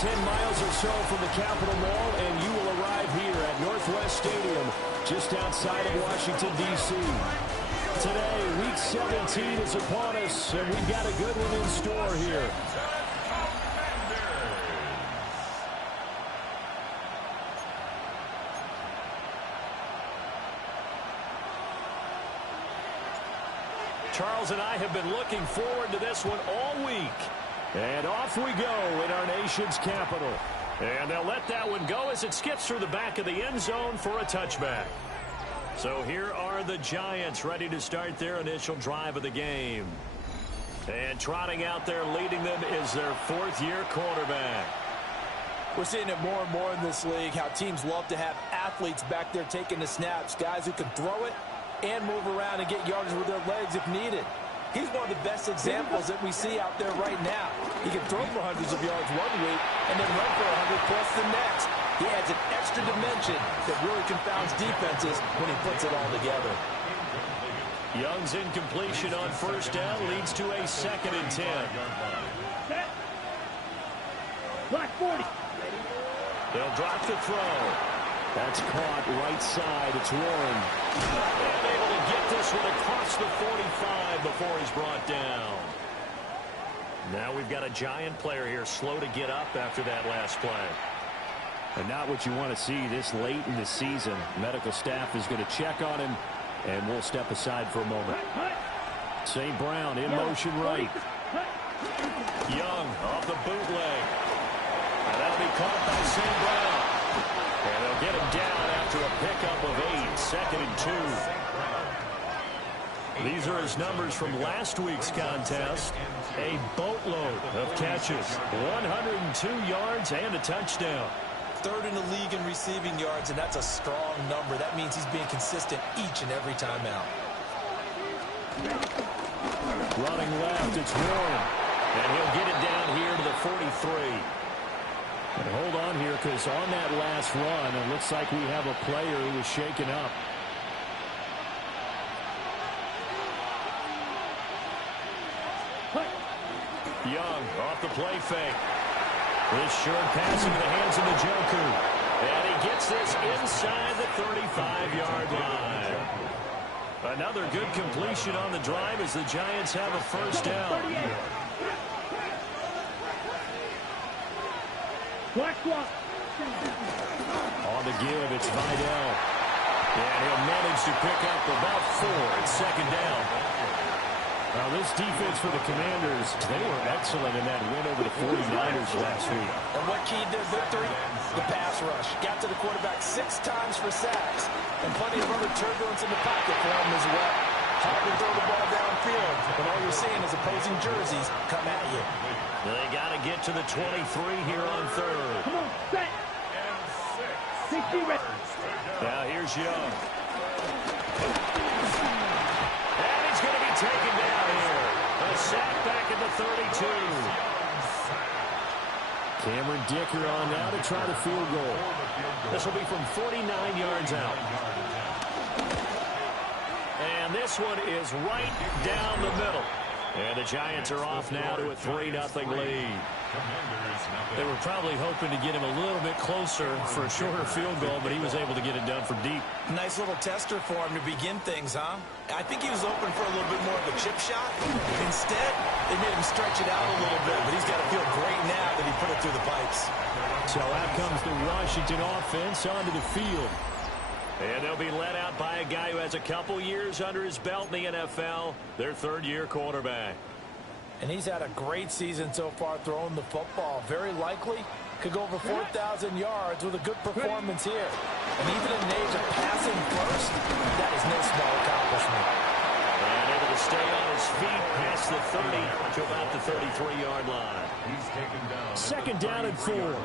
10 miles or so from the Capitol Mall, and you will arrive here at Northwest Stadium, just outside of Washington, D.C. Today, Week 17 is upon us, and we've got a good one in store here. Charles and I have been looking forward to this one all week. And off we go in our nation's capital. And they'll let that one go as it skips through the back of the end zone for a touchback. So here are the Giants ready to start their initial drive of the game. And trotting out there leading them is their fourth-year quarterback. We're seeing it more and more in this league, how teams love to have athletes back there taking the snaps, guys who can throw it and move around and get yardage with their legs if needed. He's one of the best examples that we see out there right now. He can throw for hundreds of yards one week and then run for 100 plus the next. He adds an extra dimension that really confounds defenses when he puts it all together. Young's incompletion on first down leads to a 2nd and 10. Black 40. They'll drop the throw. That's caught right side. It's Warren. And able to get this one across the 45 before he's brought down. Now we've got a Giant player here slow to get up after that last play. And not what you want to see this late in the season. Medical staff is going to check on him, and we'll step aside for a moment. St. Brown in motion right. Young off the bootleg. And that'll be caught by St. Brown. And they'll get him down after a pickup of 8, 2nd and 2. These are his numbers from last week's contest. A boatload of catches, 102 yards and a touchdown. Third in the league in receiving yards, and that's a strong number. That means he's being consistent each and every time out. Running left, it's Warren. And he'll get it down here to the 43. And hold on here, because on that last run, it looks like we have a player who was shaken up. Young off the play fake. This short pass into the hands of the Joker. And he gets this inside the 35-yard line. Another good completion on the drive as the Giants have a first down. On the give, it's Vidal. And he'll manage to pick up about 4. It's 2nd down. Now, this defense for the Commanders, they were excellent in that win over the 49ers last week. And what keyed their victory? The pass rush. Got to the quarterback 6 times for sacks. And plenty of other turbulence in the pocket for him as well. Hard to throw the ball downfield, but all you're seeing is opposing jerseys come at you. They got to get to the 23 here on 3rd. Come on, set. 60 ready. Now here's Young. And he's going to be taken down here. A sack back at the 32. Cameron Dicker on now to try the field goal. This will be from 49 yards out. And this one is right down the middle. And the Giants are off now to a 3-0 lead. They were probably hoping to get him a little bit closer for a shorter field goal, but he was able to get it done from deep. Nice little tester for him to begin things, huh? I think he was open for a little bit more of a chip shot. Instead, they made him stretch it out a little bit, but he's got to feel great now that he put it through the pipes. So out comes the Washington offense onto the field. And they'll be led out by a guy who has a couple years under his belt in the NFL, their 3rd-year quarterback. And he's had a great season so far throwing the football. Very likely could go over 4,000 yards with a good performance here. And even in an age of passing first, that is no small accomplishment. And able to stay on his feet past the 30 to about the 33-yard line. He's taken down. 2nd down and 4.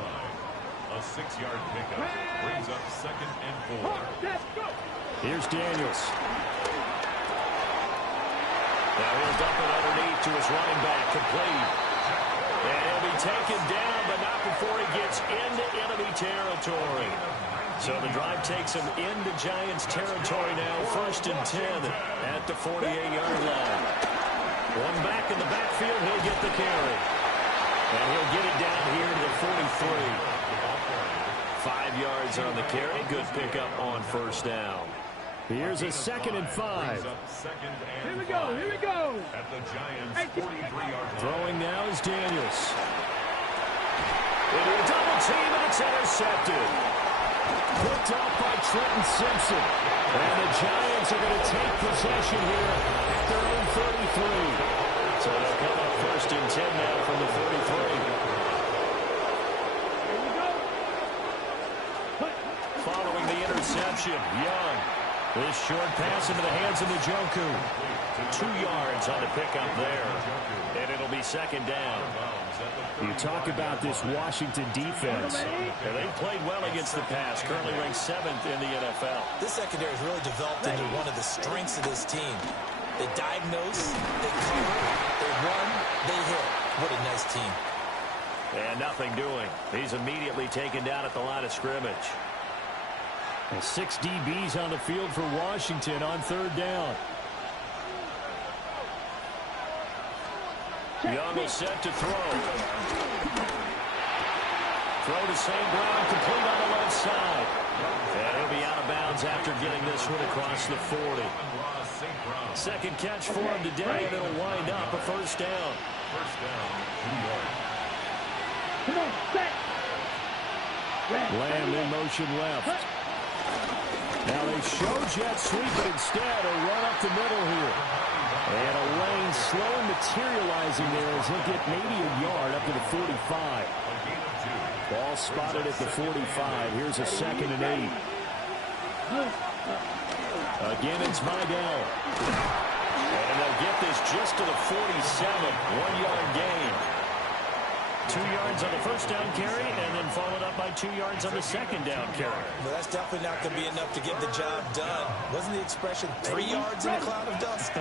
A 6-yard pickup brings up 2nd and 4. Here's Daniels. Now he'll dump it underneath to his running back, complete. And he'll be taken down, but not before he gets into enemy territory. So the drive takes him into Giants territory now, 1st and 10 at the 48-yard line. One back in the backfield, he'll get the carry. And he'll get it down here to the 43. 5 yards on the carry. Good pickup on first down. Here's a 2nd and 5. Here we go. Here we go. At the Giants' 43-yard line. Throwing now is Daniels. Into a double team, and it's intercepted. Picked off by Trenton Simpson. And the Giants are going to take possession here at their own 33. So they'll come up 1st and 10 now from the 43. Here we go. Following the interception, Young. This short pass into the hands of Njoku. 2 yards on the pickup there. And it'll be 2nd down. You talk about this Washington defense. And they've played well against the pass. Currently ranked 7th in the NFL. This secondary has really developed into one of the strengths of this team. They diagnose, they cover, they run, they hit. What a nice team. And nothing doing. He's immediately taken down at the line of scrimmage. And 6 DBs on the field for Washington on 3rd down. Young is set to throw. Throw to St. Brown, complete on the left side. And he'll be out of bounds after getting this one across the 40. 2nd catch for him today, and it'll wind up a 1st down. First down, 2 yards. Come on, set. Lamb in motion left. Now they show jet sweep, but instead a run up the middle here. And a lane slow materializing there as he'll get maybe a yard up to the 45. Ball spotted at the 45. Here's a 2nd and 8. Again, it's Vidal. And they'll get this just to the 47. 1-yard gain. 2 yards on the 1st down carry, and then followed up by 2 yards on the 2nd down carry. Well, that's definitely not going to be enough to get the job done. Wasn't the expression 3 yards in a cloud of dust?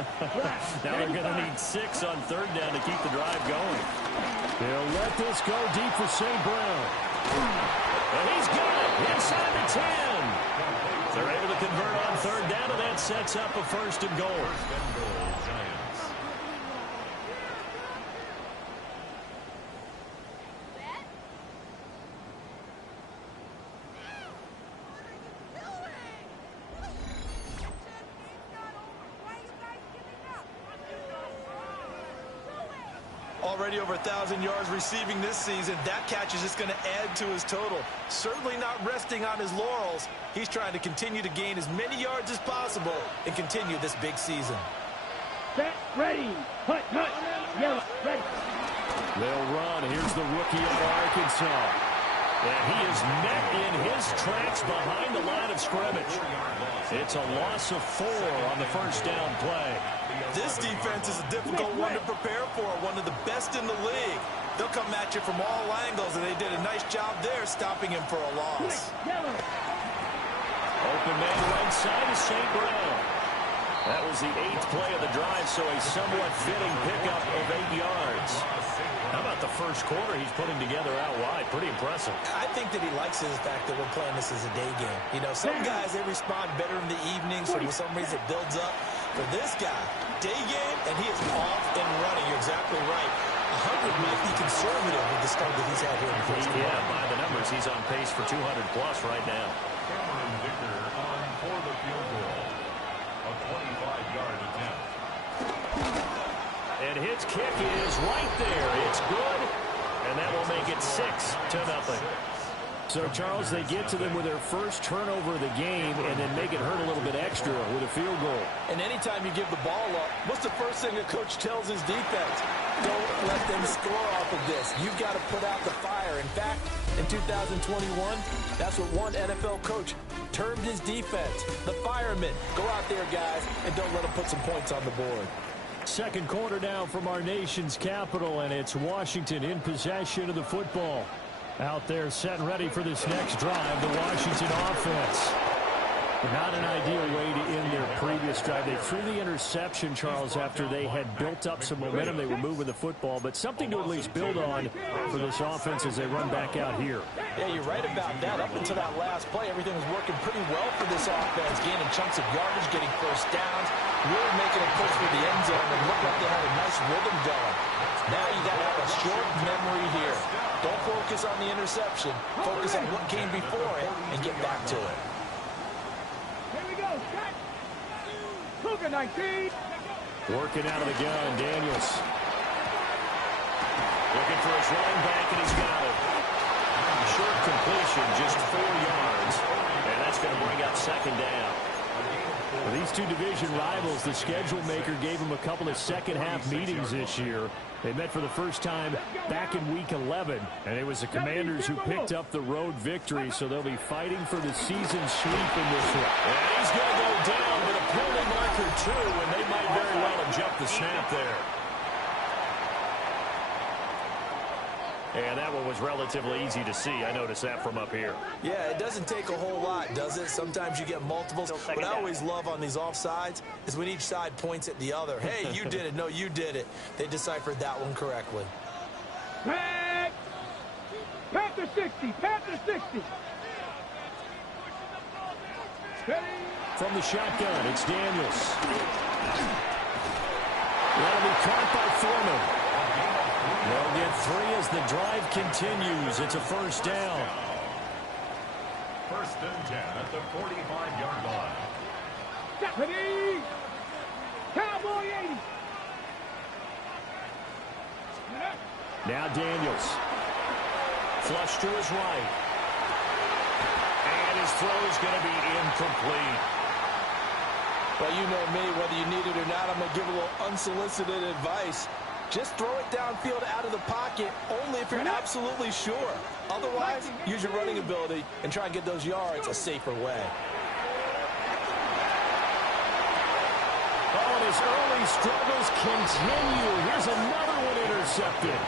Now they're going to need 6 on 3rd down to keep the drive going. They'll let this go deep for St. Brown. And he's got it inside the 10. They're able to convert on 3rd down, and that sets up a 1st and goal. Already over 1,000 yards receiving this season. That catch is just going to add to his total. Certainly not resting on his laurels. He's trying to continue to gain as many yards as possible and continue this big season. Set, ready. Hut, yellow, ready. They'll run. Here's the rookie out of Arkansas. And he is met in his tracks behind the line of scrimmage. It's a loss of 4 on the 1st down play. This defense is a difficult one to prepare for, one of the best in the league. They'll come at you from all angles, and they did a nice job there stopping him for a loss. Yellow. Open man right side is St. Brown. That was the 8th play of the drive, so a somewhat fitting pickup of 8 yards. How about the first quarter he's putting together out wide? Pretty impressive. I think that he likes the fact that we're playing this as a day game. You know, some guys, they respond better in the evenings, or for some reason it builds up. For this guy, day game, and he is off and running. You're exactly right. 100 might be conservative with the start that he's had here in the first quarter. Yeah, by the numbers, he's on pace for 200-plus right now. Cameron Dicker on for the field goal. A 25-yard attempt. And his kick is right there. It's good, and that will make it 6-0. So, Charles, they get to them with their first turnover of the game and then make it hurt a little bit extra with a field goal. And anytime you give the ball up, what's the first thing a coach tells his defense? Don't let them score off of this. You've got to put out the fire. In fact, in 2021, that's what one NFL coach termed his defense, the firemen. Go out there, guys, and don't let them put some points on the board. 2nd quarter now from our nation's capital, and it's Washington in possession of the football. Out there set and ready for this next drive, the Washington offense. Not an ideal way to end their previous drive. They threw the interception, Charles, after they had built up some momentum. They were moving the football, but something to at least build on for this offense as they run back out here. Yeah, you're right about that. Up until that last play, everything was working pretty well for this offense, gaining chunks of yardage, getting first downs, really making a push for the end zone, and looked like they had a nice rhythm going. Now you got to have a short memory here. Don't focus on the interception. Focus on what came before it and get back to it. Here we go. Set. Cougar 19. Working out of the gun, Daniels. Looking for his running back, and he's got it. Short completion, just 4 yards. And that's going to bring up second down. For these two division rivals, the schedule maker gave them a couple of second-half meetings this year. They met for the first time back in Week 11, and it was the Commanders who picked up the road victory, so they'll be fighting for the season sweep in this one. And he's going to go down with a penalty marker, too, and they might very well have jumped the snap there. And that one was relatively easy to see. I noticed that from up here. Yeah, it doesn't take a whole lot, does it? Sometimes you get multiples. What I always love on these offsides is when each side points at the other. Hey, you did it. No, you did it. They deciphered that one correctly. Back. Panther 60. Panther 60. Ready. From the shotgun, it's Daniels. That'll be caught by Foreman. They'll get 3 as the drive continues. It's a first down. First and 10 at the 45-yard line. Deputy. Cowboy 80. Now Daniels. Flush to his right. And his throw is going to be incomplete. Well, you know me, whether you need it or not, I'm going to give a little unsolicited advice. Just throw it downfield out of the pocket, only if you're absolutely sure. Otherwise, use your running ability and try and get those yards a safer way. Oh, and his early struggles continue. Here's another one intercepted.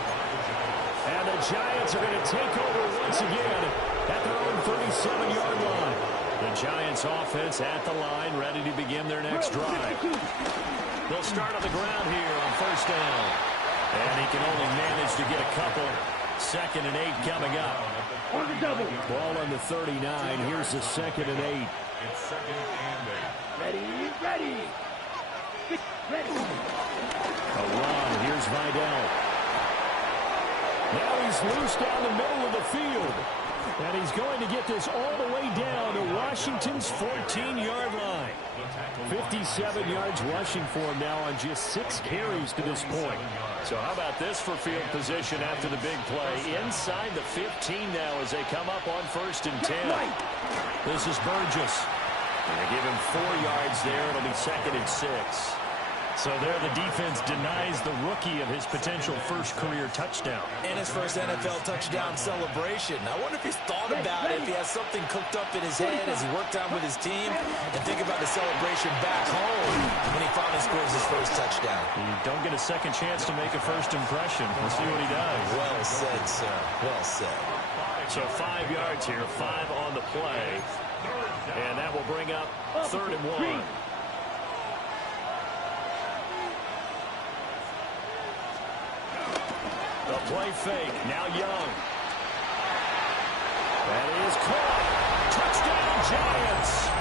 And the Giants are going to take over once again at their own 37-yard line. The Giants offense at the line, ready to begin their next drive. They'll start on the ground here on first down. And he can only manage to get a couple. 2nd and 8 coming up. On the double. Ball on the 39. Here's the 2nd and 8. It's 2nd and 8. Ready. Ready. Ready. A run. Here's Vidal. Now he's loose down the middle of the field. And he's going to get this all the way down to Washington's 14-yard line. 57 yards rushing for him now on just 6 carries to this point. So how about this for field position after the big play? Inside the 15 now as they come up on 1st and 10. This is Burgess. And they give him 4 yards there. It'll be 2nd and 6. So there the defense denies the rookie of his potential first career touchdown. And his first NFL touchdown celebration. I wonder if he's thought about it, if he has something cooked up in his head as he worked on with his team, and think about the celebration back home when he finally scores his first touchdown. You don't get a second chance to make a first impression. We'll see what he does. Well said, sir. Well said. So 5 yards here, 5 on the play. And that will bring up 3rd and 1. The play fake. Now Young. That is caught. Touchdown Giants.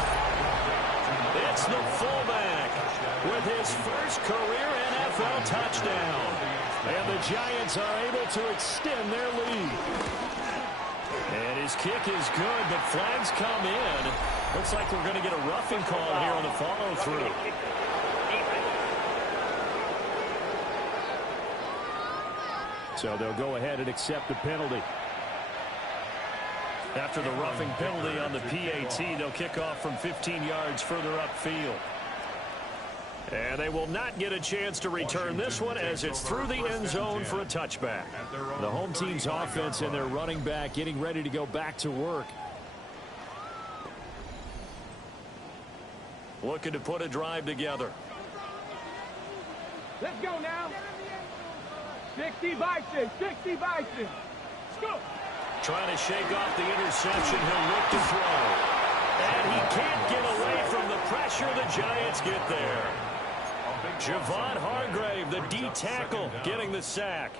It's the fullback with his first career NFL touchdown. And the Giants are able to extend their lead. And his kick is good, but flags come in. Looks like we're going to get a roughing call here on the follow-through. So they'll go ahead and accept the penalty. After the roughing penalty on the PAT, they'll kick off from 15 yards further upfield. And they will not get a chance to return this one as it's through the end zone for a touchback. The home team's offense and their running back getting ready to go back to work. Looking to put a drive together. Let's go now. 60 Bison. 60 Bison. Let's go. Trying to shake off the interception. He'll look to throw. And he can't get away from the pressure. The Giants get there. Javon Hargrave, the D tackle, getting the sack.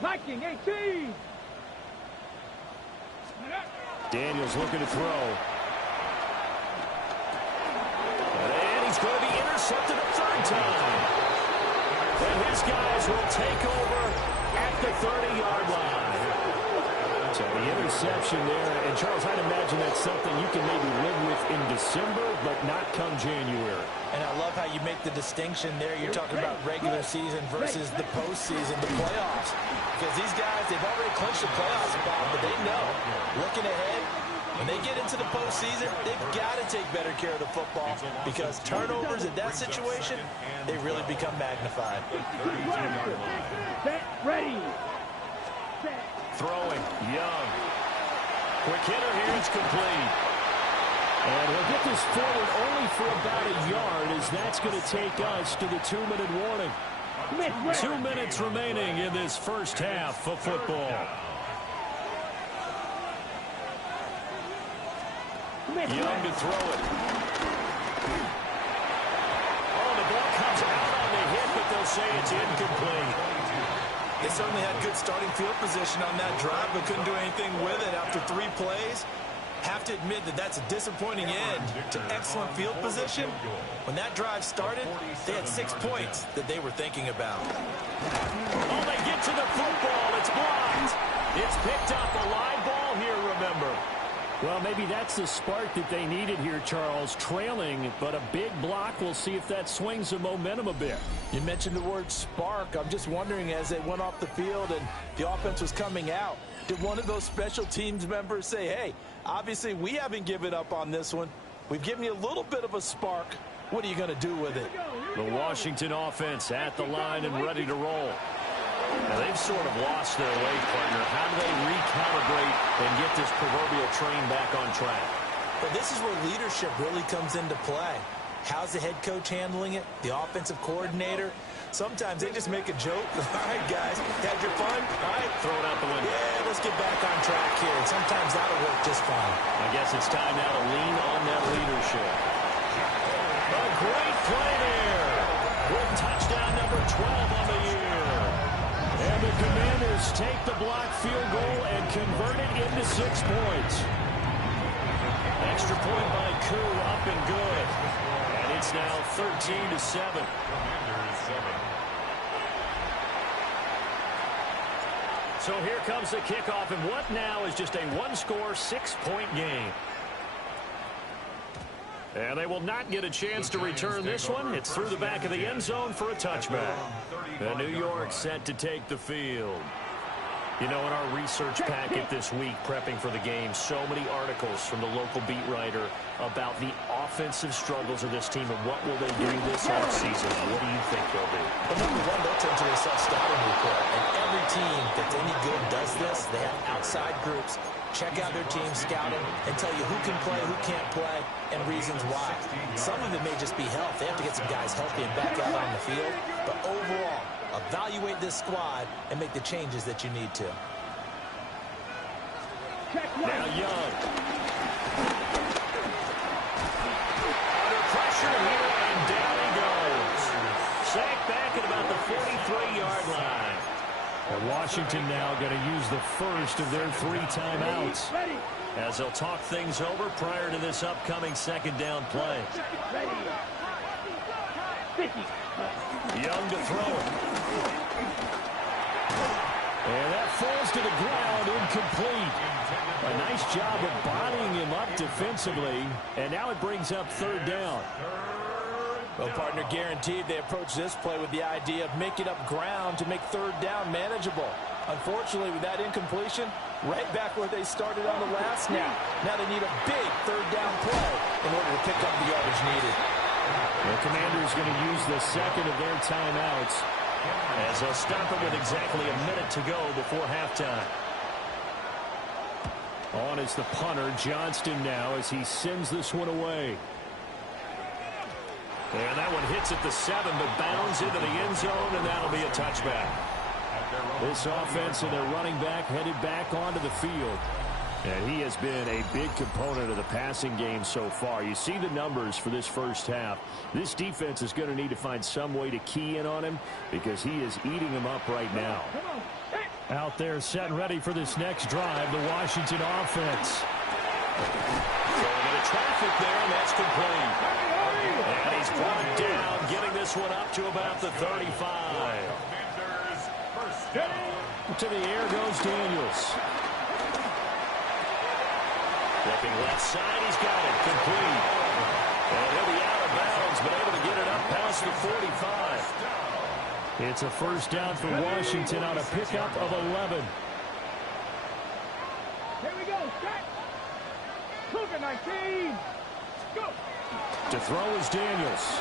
Viking 18. Daniels looking to throw. And he's going to be intercepted a third time. And his guys will take over at the 30-yard line. So the interception there. And, Charles, I'd imagine that's something you can maybe live with in December, but not come January. And I love how you make the distinction there. You're talking about regular season versus the postseason, the playoffs. Because these guys, they've already clinched the playoffs, but they know, looking ahead, when they get into the postseason, they've got to take better care of the football because turnovers in that situation, they really become magnified. Set, ready. Set. Throwing, Young. Quick hitter here, it's complete. And he'll get this forward only for about a yard as that's going to take us to the 2-minute warning. 2 minutes remaining in this first half of football. Young to throw it. Oh, the ball comes out on the hit, but they'll say it's incomplete. They certainly had good starting field position on that drive, but couldn't do anything with it after 3 plays. Have to admit that that's a disappointing end to excellent field position. When that drive started, they had 6 points that they were thinking about. Oh, they get to the football. It's blocked. It's picked up. A live ball here, remember. Well, maybe that's the spark that they needed here, Charles. Trailing, but a big block. We'll see if that swings the momentum a bit. You mentioned the word spark. I'm just wondering, as they went off the field and the offense was coming out, did one of those special teams members say, hey, obviously we haven't given up on this one. We've given you a little bit of a spark. What are you going to do with it? The Washington offense at the line and ready to roll. Now, they've sort of lost their way, partner. How do they recalibrate and get this proverbial train back on track? But this is where leadership really comes into play. How's the head coach handling it? The offensive coordinator? Sometimes they just make a joke. All right, guys, had your fun? All right. Throw it out the window. Yeah, let's get back on track here. And sometimes that'll work just fine. I guess it's time now to lean on that leadership. A great play there. With touchdown number 12 on the year. And the Commanders take the block field goal and convert it into 6 points. Extra point by Koo, up and good. And it's now 13-7. So here comes the kickoff, and what now is just a one-score, 6-point game. And they will not get a chance to return this one. It's through the back of the end zone for a touchback. The New York set to take the field. You know, in our research packet this week, prepping for the game, so many articles from the local beat writer about the offensive struggles of this team and what will they do this offseason. What do you think they'll do? Well, number one, they'll turn to their self-scouting report. And every team that's any good does this. They have outside groups. Check out their team, scout them, and tell you who can play, who can't play, and reasons why. Some of it may just be health. They have to get some guys healthy and back out on the field. But overall, evaluate this squad and make the changes that you need to. Now Young. Under pressure here, and down he goes. Sacked back at about the 43-yard line. And Washington now going to use the first of their 3 timeouts. As they'll talk things over prior to this upcoming second down play. Young to throw it. And that falls to the ground, incomplete. A nice job of bodying him up defensively. And now it brings up 3rd down. Well, partner, guaranteed they approach this play with the idea of making up ground to make 3rd down manageable. Unfortunately, with that incompletion, right back where they started on the last snap. Now they need a big 3rd down play in order to pick up the yardage needed. The Commanders going to use the second of their timeouts. As they'll stop it with exactly a minute to go before halftime. On is the punter, Johnston, now as he sends this one away. And that one hits at the 7, but bounds into the end zone, and that'll be a touchback. This offense and their running back headed back onto the field. And he has been a big component of the passing game so far. You see the numbers for this first half. This defense is going to need to find some way to key in on him because he is eating them up right now. Out there set and ready for this next drive, the Washington offense. Throwing into traffic there, and that's complete. And he's brought down, getting this one up to about the 35. To the air goes Daniels. Flipping left side, he's got it, complete. And he'll be out of bounds, but able to get it up past the 45. It's a first down for Washington on a pickup of 11. Here we go, set. Cougar 19. Go. To throw is Daniels.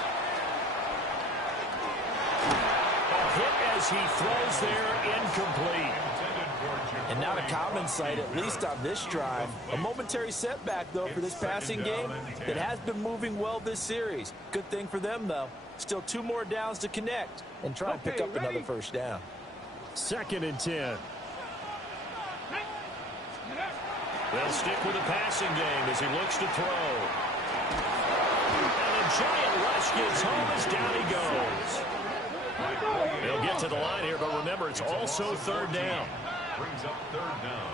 A hit as he throws there, incomplete. And not a common sight, at least on this drive. A momentary setback, though, for this passing game that has been moving well this series. Good thing for them, though. Still 2 more downs to connect and try and pick up another first down. 2nd and 10. They'll stick with the passing game as he looks to throw. And a giant rush gets home as down he goes. They'll get to the line here, but remember, it's also 3rd down. Brings up 3rd down.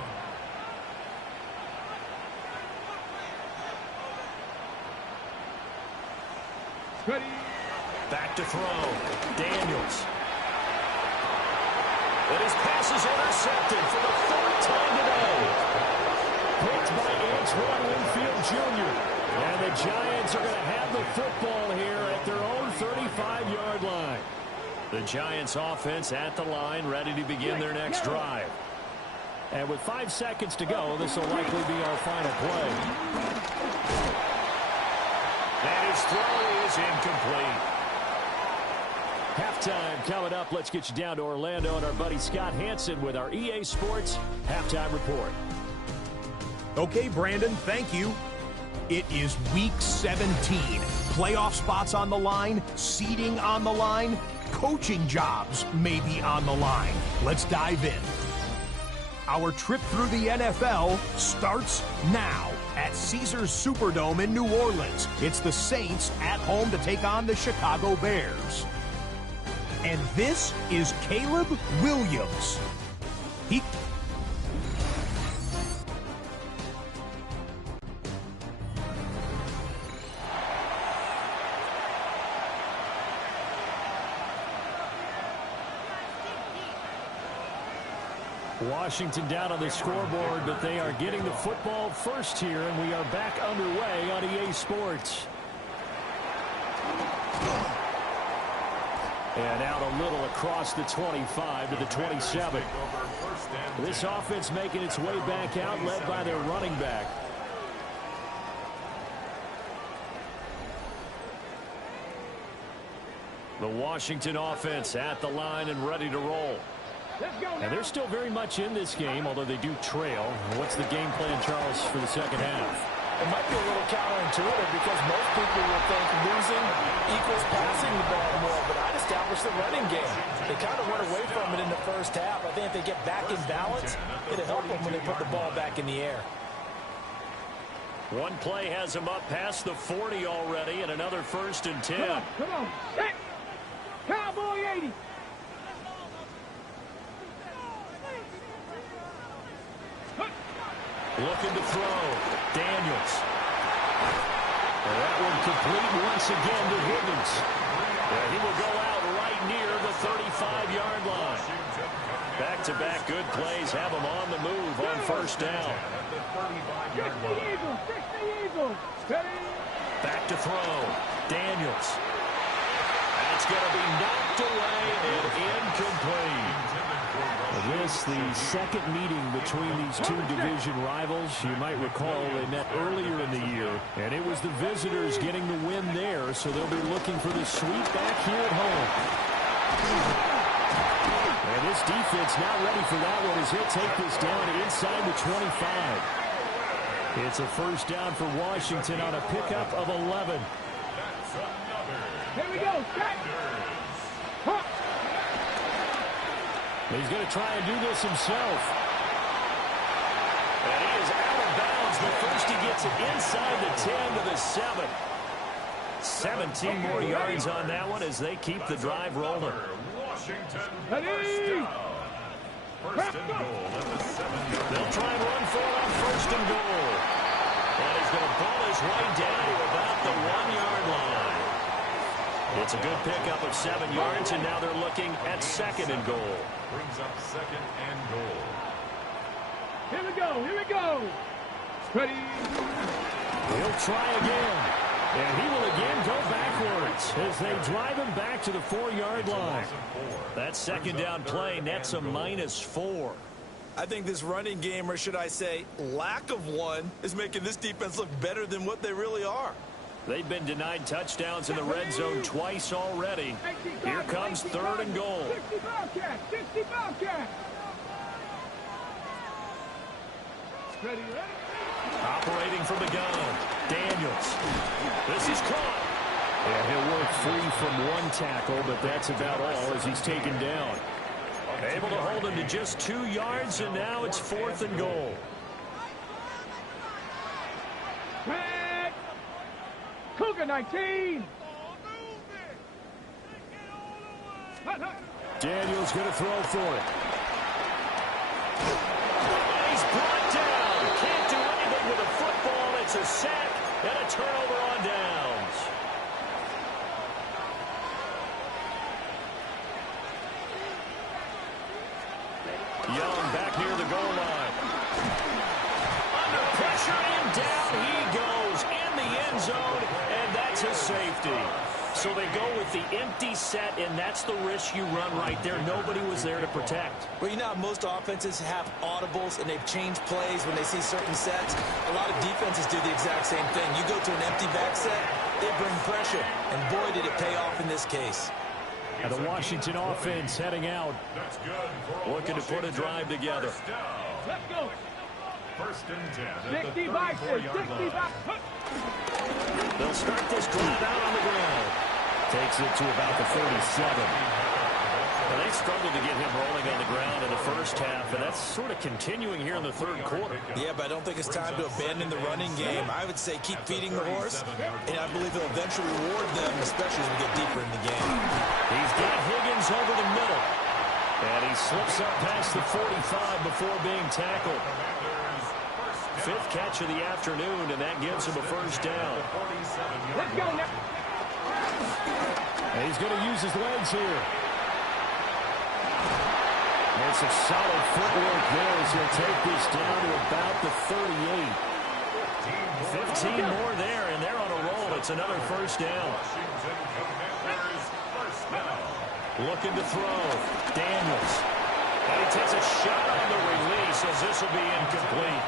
Ready. Back to throw. Daniels. And his pass is intercepted for the 4th time today. Picked by Antoine Winfield Jr. And the Giants are going to have the football here at their own 35-yard line. The Giants offense at the line, ready to begin their next drive. And with 5 seconds to go, this will likely be our final play. And his throw is incomplete. Halftime coming up. Let's get you down to Orlando and our buddy Scott Hansen with our EA Sports Halftime Report. Okay, Brandon, thank you. It is Week 17. Playoff spots on the line, seeding on the line, coaching jobs may be on the line. Let's dive in. Our trip through the NFL starts now at Caesars Superdome in New Orleans. It's the Saints at home to take on the Chicago Bears. And this is Caleb Williams. Washington down on the scoreboard, but they are getting the football first here, and we are back underway on EA Sports. And out a little across the 25 to the 27. This offense making its way back out, led by their running back. The Washington offense at the line and ready to roll. And they're still very much in this game, although they do trail. What's the game plan, Charles, for the second half? It might be a little counterintuitive because most people will think losing equals passing the ball more, but I'd establish the running game. They kind of went away from it in the first half. I think if they get back in balance, it'll help them when they put the ball back in the air. One play has them up past the 40 already, and another 1st and 10. Come on. Set. Cowboy 80. Looking to throw. Daniels. And that one complete once again to Higgins. And he will go out right near the 35-yard line. Back-to-back good plays have him on the move on 1st down. 60 Eagles. 60 Eagles. Ready. Back to throw. Daniels. That's going to be knocked away and incomplete. This, the second meeting between these two division rivals. You might recall they met earlier in the year, and it was the visitors getting the win there, so they'll be looking for the sweep back here at home. And this defense not ready for that one as he'll take this down inside the 25. It's a first down for Washington on a pickup of 11. Here we go. Set. Huh. He's going to try and do this himself. And he is out of bounds, but first he gets it inside the 10 to the 7. 17 more yards on that one as they keep the drive rolling. Washington, first down. First and goal at the 7-yard. They'll try and run for it on first and goal. And he's going to ball his way down to about the 1-yard line. It's a good pickup of 7 yards, and now they're looking at second and goal. Brings up second and goal. Here we go. Here we go. Ready. He'll try again. And he will again go backwards as they drive him back to the 4-yard line. That second down play nets a -4. I think this running game, or should I say lack of one, is making this defense look better than what they really are. They've been denied touchdowns in the red zone twice already. Here comes third and goal. 60 Bobcat. 60 Bobcat. Ready, ready. Operating from the gun, Daniels. This is caught. Yeah, he'll work free from one tackle, but that's about all as he's taken down. Able to hold him to just 2 yards, and now it's fourth and goal. Back. Cougar 19. Daniels going to throw for it. And he's brought down. Can't do anything with a football. It's a sack and a turnover on downs. Young back near the goal line. Under pressure and down he goes in the end zone, and that's a safety. So they go with the empty set, and that's the risk you run right there. Nobody was there to protect. Well, you know how most offenses have audibles and they've changed plays when they see certain sets? A lot of defenses do the exact same thing. You go to an empty back set, they bring pressure, and boy, did it pay off in this case. Now the Washington offense heading out. That's good. Looking to put a drive together. Let's go. First and 10 at 60 the by 34-yard 60 line. by. They'll start this drive out on the ground. Takes it to about the 37. Well, they struggled to get him rolling on the ground in the first half, and that's sort of continuing here in the third quarter. Yeah, but I don't think it's time to abandon the running game. I would say keep feeding the horse, and I believe they'll eventually reward them, especially as we get deeper in the game. He's got Higgins over the middle, and he slips up past the 45 before being tackled. Fifth catch of the afternoon, and that gives him a first down. Let's go now. And he's going to use his legs here. And some solid footwork there as he'll take this down to about the 38. 15 more there, and they're on a roll. It's another first down. Looking to throw. Daniels. And he takes a shot on the release as this will be incomplete.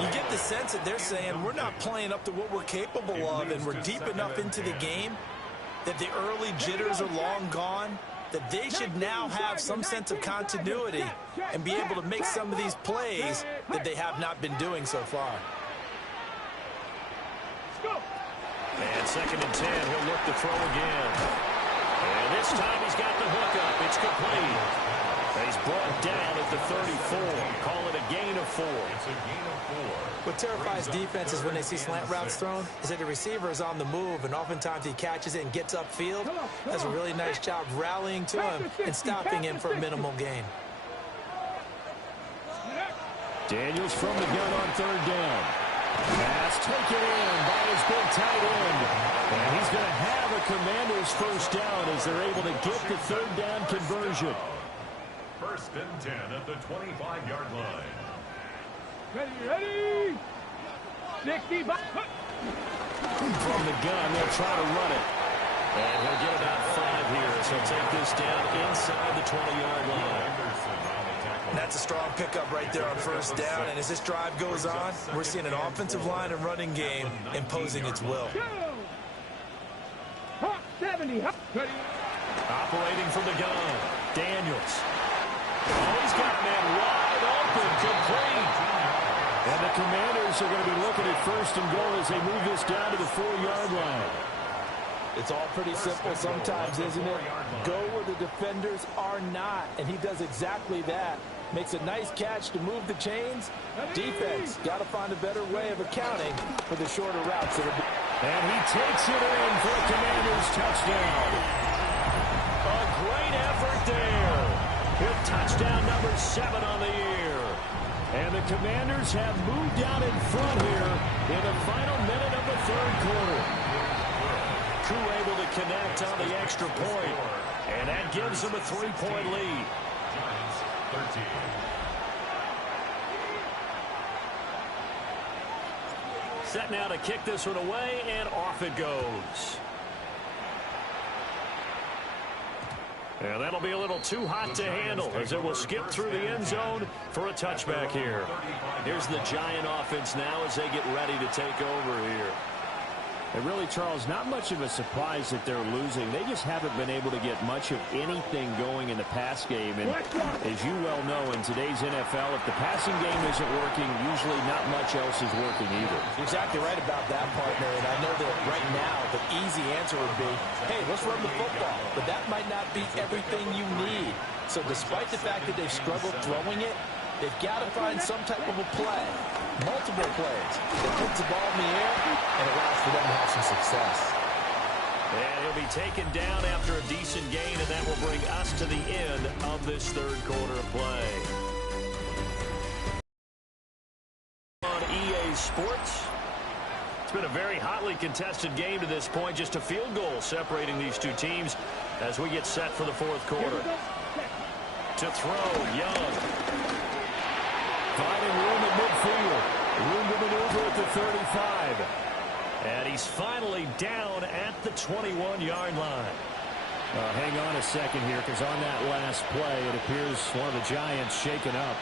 You get the sense that they're saying we're not playing up to what we're capable of, and we're deep enough into the game that the early jitters are long gone, that they should now have some sense of continuity and be able to make some of these plays that they have not been doing so far. And second and 10, he'll look to throw again. And this time he's got the hook up. It's complete. He's brought down at the 34. Call it a gain of 4. It's a gain of 4. What terrifies defenses when they see slant routes thrown is that the receiver is on the move, and oftentimes he catches it and gets upfield. Does a really nice job rallying to him and stopping him for a minimal gain. Daniels from the gun on third down. Pass taken in by his big tight end. And he's going to have a Commander's first down as they're able to get the third down conversion. First and 10 at the 25-yard line. Ready, ready. 60 by. From the gun, they'll try to run it. And he'll get about 5 here as he'll take this down inside the 20-yard line. That's a strong pickup right there on first down, and as this drive goes on, we're seeing an offensive line and running game imposing its will. 70. Ready. Operating from the gun, Daniels. Oh, he's got a man wide open, complete. And the Commanders are going to be looking at first and goal as they move this down to the 4-yard line. It's all pretty simple sometimes, isn't it? Go where the defenders are not, and he does exactly that. Makes a nice catch to move the chains. Defense got to find a better way of accounting for the shorter routes. And he takes it in for a Commanders touchdown. A great effort there with touchdown number 7 on the year. And the Commanders have moved down in front here in the final minute of the third quarter. Koo able to connect on the extra point, and that gives them a 3-point lead. Giants 13. Set now to kick this one away, and off it goes. And that'll be a little too hot to handle as it will skip through the end zone for a touchback here. Here's the Giant offense now as they get ready to take over here. And really, Charles, not much of a surprise that they're losing. They just haven't been able to get much of anything going in the pass game. And as you well know, in today's NFL, if the passing game isn't working, usually not much else is working either. You're exactly right about that, partner. And I know that right now the easy answer would be, hey, let's run the football. But that might not be everything you need. So despite the fact that they've struggled throwing it, they've got to find some type of a play, multiple plays, that puts the ball in the air and allows for them to have some success. And he'll be taken down after a decent gain, and that will bring us to the end of this third quarter of play. On EA Sports, it's been a very hotly contested game to this point. Just a field goal separating these two teams as we get set for the fourth quarter. To throw, Young. Finding room at midfield. Room to maneuver at the 35. And he's finally down at the 21-yard line. Hang on a second here, because on that last play, it appears one of the Giants shaken up.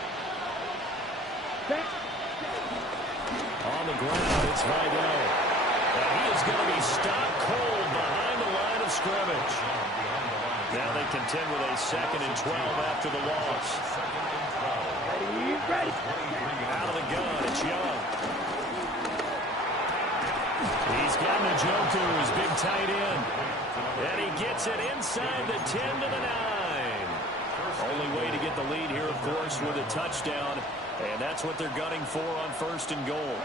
On the ground, it's Vidal. And he is going to be stopped cold behind the line of scrimmage. Now they contend with a 2nd and 12 after the loss. Out of the gun, it's Young. He's got Njoku, his big tight end. And he gets it inside the 10 to the 9. Only way to get the lead here, of course, with a touchdown. And that's what they're gunning for on 1st and goal.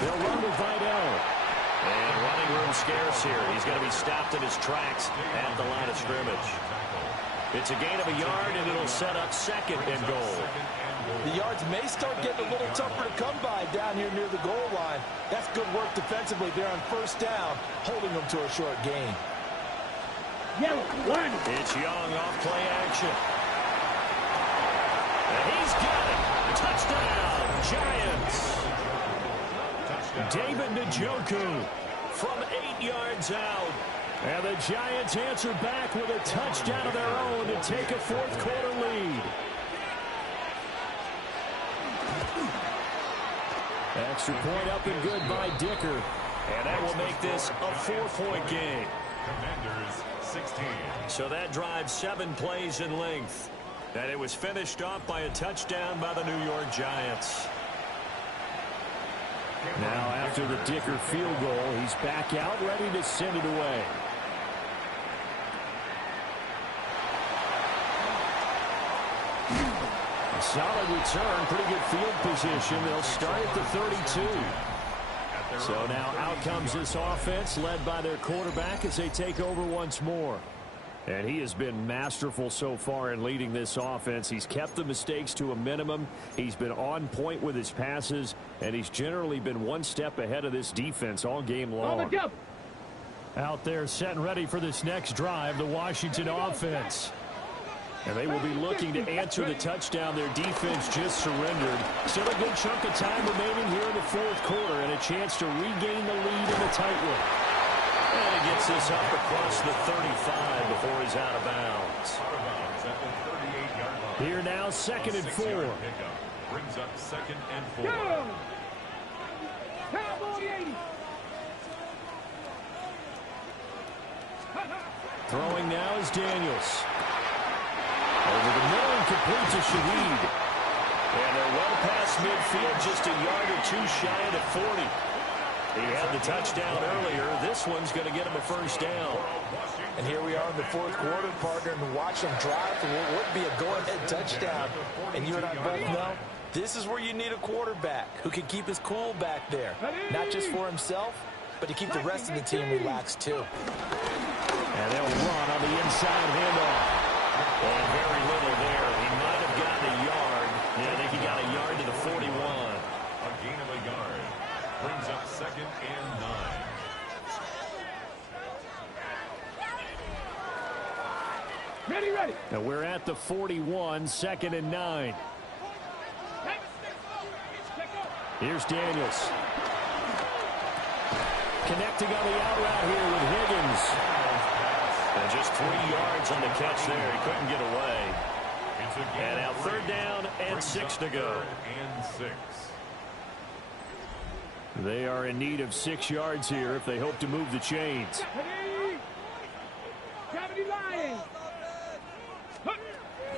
They'll run with Vidal. And running room scarce here. He's going to be stopped in his tracks at the line of scrimmage. It's a gain of a yard, and it'll set up 2nd and goal. The yards may start getting a little tougher to come by down here near the goal line. That's good work defensively there on 1st down, holding them to a short gain. It's Young off play action. And he's got it. Touchdown, Giants. David Njoku from 8 yards out. And the Giants answer back with a touchdown of their own to take a fourth quarter lead. Extra point up and good by Dicker. And that will make this a 4-point game. Commanders 16. So that drives 7 plays in length. And it was finished off by a touchdown by the New York Giants. Now after the Dicker field goal, he's back out ready to send it away. A solid return, pretty good field position. They'll start at the 32. So now out comes this offense led by their quarterback as they take over once more. And he has been masterful so far in leading this offense. He's kept the mistakes to a minimum. He's been on point with his passes, and he's generally been one step ahead of this defense all game long. Out there set and ready for this next drive, the Washington offense. And they will be looking to answer the touchdown their defense just surrendered. Still a good chunk of time remaining here in the fourth quarter and a chance to regain the lead in the tight one. And he gets this up across the 35 before he's out of bounds. Here now, 2nd and 4. Brings up 2nd and 4. Throwing now is Daniels. Over the middle and complete to Shaheed. And they're well past midfield, just a yard or two shy of the 40. He had the touchdown earlier. This one's going to get him a first down. And here we are in the fourth quarter, partner, and watch him drive for what would be a go-ahead touchdown. And you and I both know this is where you need a quarterback who can keep his cool back there. Not just for himself, but to keep the rest of the team relaxed, too. And they'll run on the inside handoff. And very little there. He might have gotten a yard. Yeah, I think he got a yard to the 41. A gain of a yard. Brings up 2nd and 9. Ready. Now we're at the 41, 2nd and 9. Here's Daniels. Connecting on the out route here with Higgins. And just 3 yards on the catch there. He couldn't get away. And now 3rd down and 6 to go. And 6. They are in need of 6 yards here if they hope to move the chains.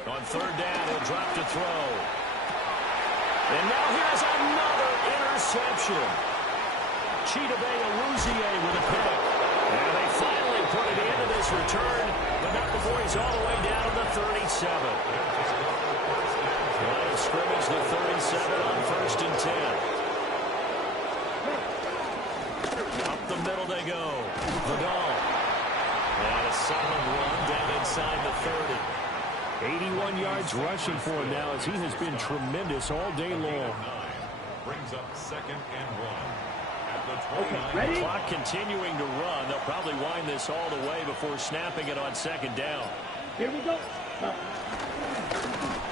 On 3rd down, he'll drop to throw. And now here's another interception. Chidobe Awuzie with a pick. And they finally put it into this return, but not before he's all the way down to the 37. Line of scrimmage, the 37 on 1st and 10. Up the middle they go. Vidal. And a solid run down inside the 30. 81 yards rushing for him now as he has been tremendous all day long. Brings up 2nd and 1. The clock continuing to run. They'll probably wind this all the way before snapping it on 2nd down. Here we go.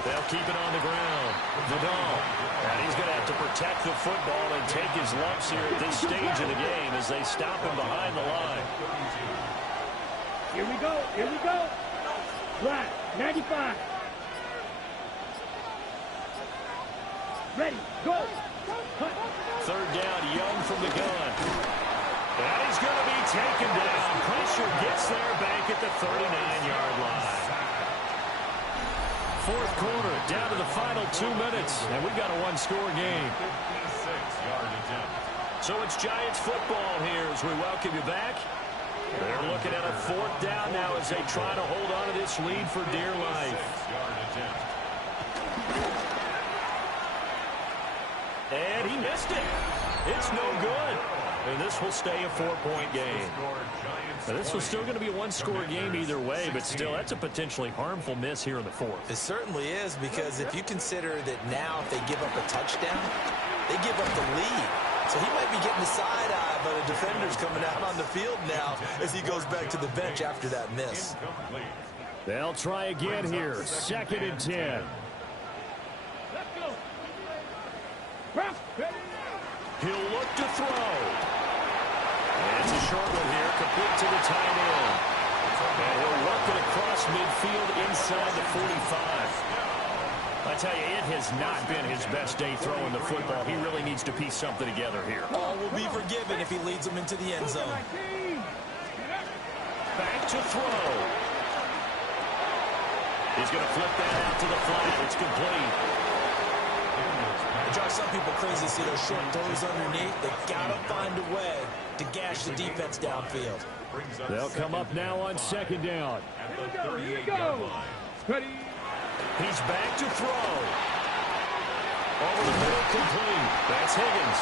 They'll keep it on the ground. Vidal. And he's going to have to protect the football and take his lumps here at this stage of the game as they stop him behind the line. Here we go. Flat. 95. Ready. Go. 3rd down, Young from the gun. And he's going to be taken down. Pressure gets there back at the 39-yard line. 4th quarter, down to the final 2 minutes, and we've got a 1-score game. 56-yard attempt. So it's Giants football here as we welcome you back. They're looking at a 4th down now as they try to hold on to this lead for dear life. 6-yard attempt. And he missed it. It's no good. And this will stay a 4-point game. Now, this was still going to be a 1-score game either way, but still, that's a potentially harmful miss here in the 4th. It certainly is, because if you consider that now if they give up a touchdown, they give up the lead. So he might be getting the side eye, but a defender's coming out on the field now as he goes back to the bench after that miss. They'll try again here. 2nd and 10. Let's go. He'll look to throw. And it's a short one here, complete to the tight end. And he'll work it across midfield inside the 45. I tell you, it has not been his best day throwing the football. He really needs to piece something together here. All will be forgiven if he leads them into the end zone. Back to throw. He's going to flip that out to the flat. It's complete. Josh, some people crazy to see those short throws underneath. They got to find a way to gash the defense downfield. They'll come up now on 2nd down. At the 38-yard line. Ready. He's back to throw. Over the middle, complete. That's Higgins.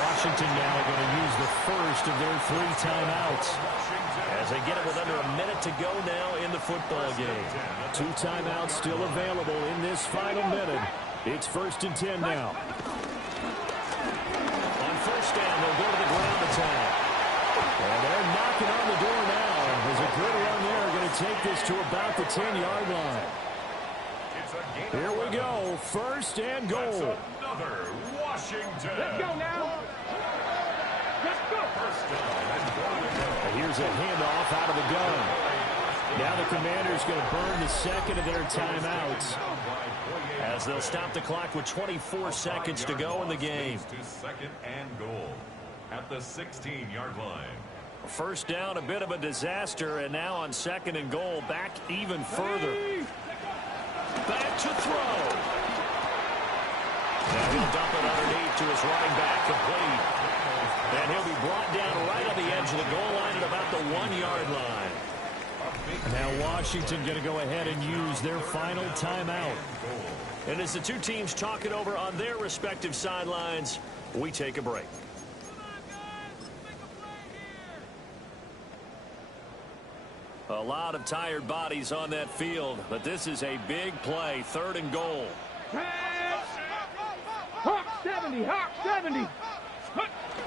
Washington now going to use the first of their 3 timeouts. As they get it with under a minute to go now in the football game. 2 timeouts still available in this final minute. It's 1st and 10 now. On 1st down, they'll go to the ground attack. And they're knocking on the door now. There's a good run there. Going to take this to about the 10-yard line. Here we go. 1st and goal. That's another Washington. Let's go now. Let's go. And here's a handoff out of the gun. Now the Commanders going to burn the 2nd of their timeouts. As they'll stop the clock with 24 seconds to go in the game. To 2nd and goal at the 16-yard line. 1st down, a bit of a disaster, and now on 2nd and goal, back even further. Back to throw. And he'll dump it underneath to his running back, complete. And he'll be brought down right on the edge of the goal line at about the 1-yard line. Now Washington going to go ahead and use their final timeout. And as the two teams talk it over on their respective sidelines, we take a break. A lot of tired bodies on that field, but this is a big play, 3rd and goal. Hawk 70, Hawk 70.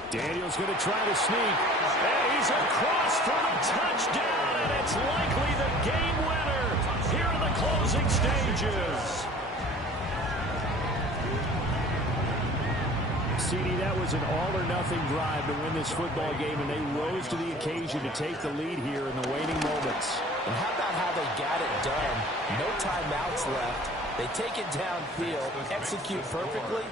Daniel's going to try to sneak. And he's across for the touchdown, and it's likely the game winner here in the closing stages. CD, that was an all-or-nothing drive to win this football game, and they rose to the occasion to take the lead here in the waning moments. And how about how they got it done? No timeouts left. They take it downfield, execute perfectly,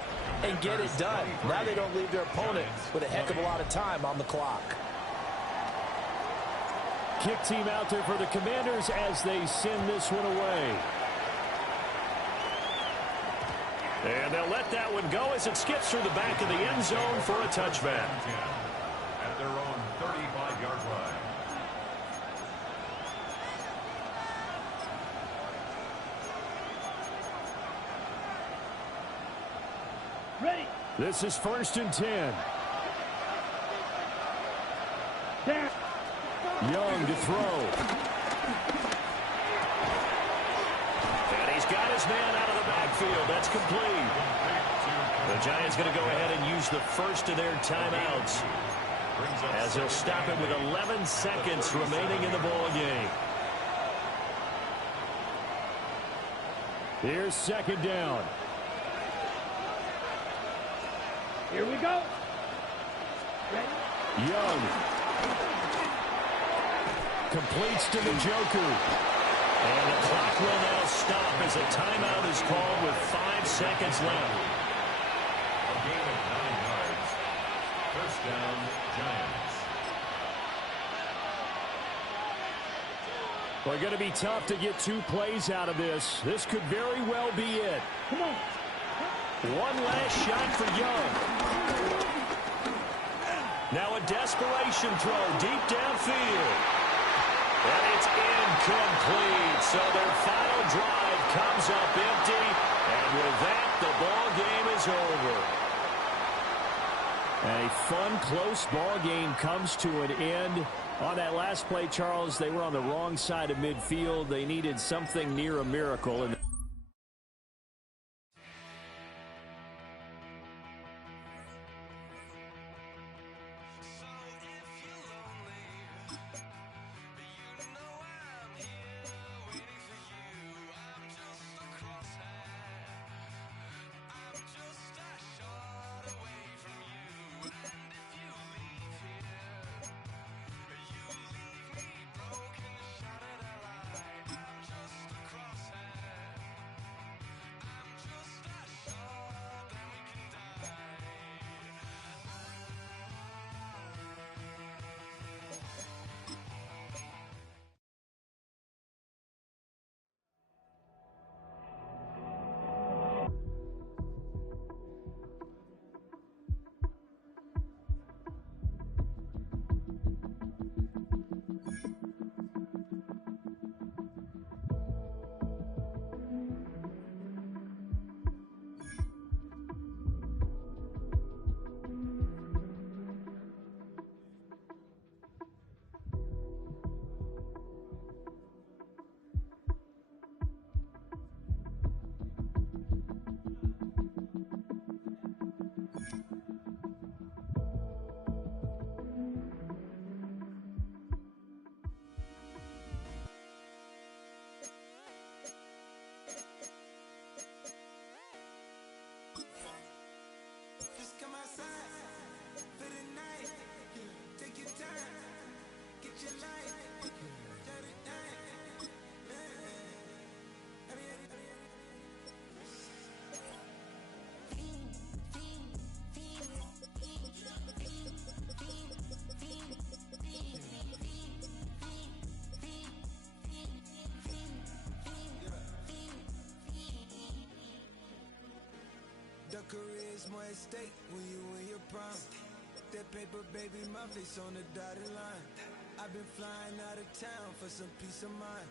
and get it done. Now they don't leave their opponent with a heck of a lot of time on the clock. Kick team out there for the Commanders as they send this one away. And they'll let that one go as it skips through the back of the end zone for a touchback. At their own 35-yard line. Ready. This is 1st and 10. Down. Young to throw. And he's got his man out of the backfield. That's complete. The Giants going to go ahead and use the first of their timeouts as they'll stop it with 11 seconds remaining in the ball game. Here's 2nd down. Here we go. Young completes to the Joker. And the clock will now stop as a timeout is called with 5 seconds left. A gain of 9 yards. First down, Giants. Well, going to be tough to get 2 plays out of this. This could very well be it. Come on. One last shot for Young. Now a desperation throw deep downfield. And it's incomplete. So their final drive comes up empty. And with that, the ball game is over. A fun, close ball game comes to an end. On that last play, Charles, they were on the wrong side of midfield. They needed something near a miracle. And Your career is more at stake when you in your prime. That paper, baby, my face on the dotted line. I've been flying out of town for some peace of mind.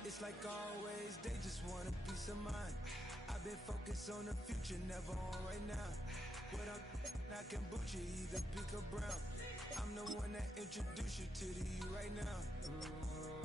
It's like always, they just want a piece of mind. I've been focused on the future, never on right now. But I can boot you either pink or brown. I'm the one that introduced you to the you right now.